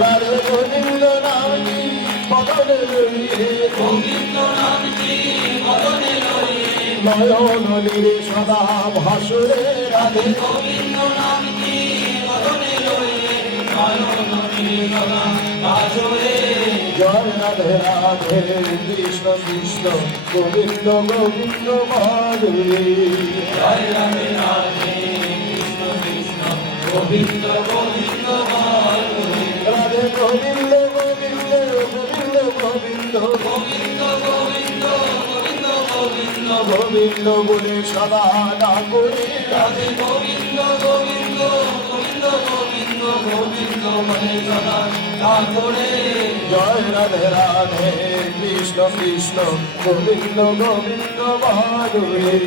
রাধে গোবিন্দ নামটি বদনে লইয়ে গোবিন্দ নামটি বদনে লইয়ে নয়ন নীরে সদা ভাসুরে রাধে গোবিন্দ নামটি বদনে লইয়ে নয়ন নীলা বাজরে জয় রাধে রাধে কৃষ্ণ কৃষ্ণ গোবিন্দ গোবিন্দ মাধুরী জয় রাধে রাধে কৃষ্ণ কৃষ্ণ গোবিন্দ গোবিন্দ মাধুরী রাধে গোবিন্দ গোবিন্দ গোবিন্দ গোবিন্দ গোবিন্দ গোবিন্দ গোবিন্দ গোবিন্দ গোবিন্দ বলে সদা ডাকুরে রাধে গোবিন্দ গোবিন্দ গোবিন্দ গোবিন্দ গোবিন্দ বলে সদা ঠাকুরে জয় রাধে রাধে কৃষ্ণ কৃষ্ণ গোবিন্দ গোবিন্দ মাধুরী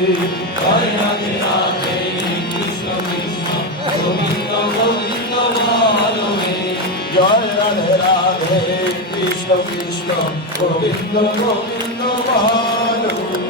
জয় রাধে রাধে কৃষ্ণ কৃষ্ণ গোবিন্দ গোবিন্দ মাধুরী জয় রাধে রাধে কৃষ্ণ কৃষ্ণ গোবিন্দ গোবিন্দ মাধুরী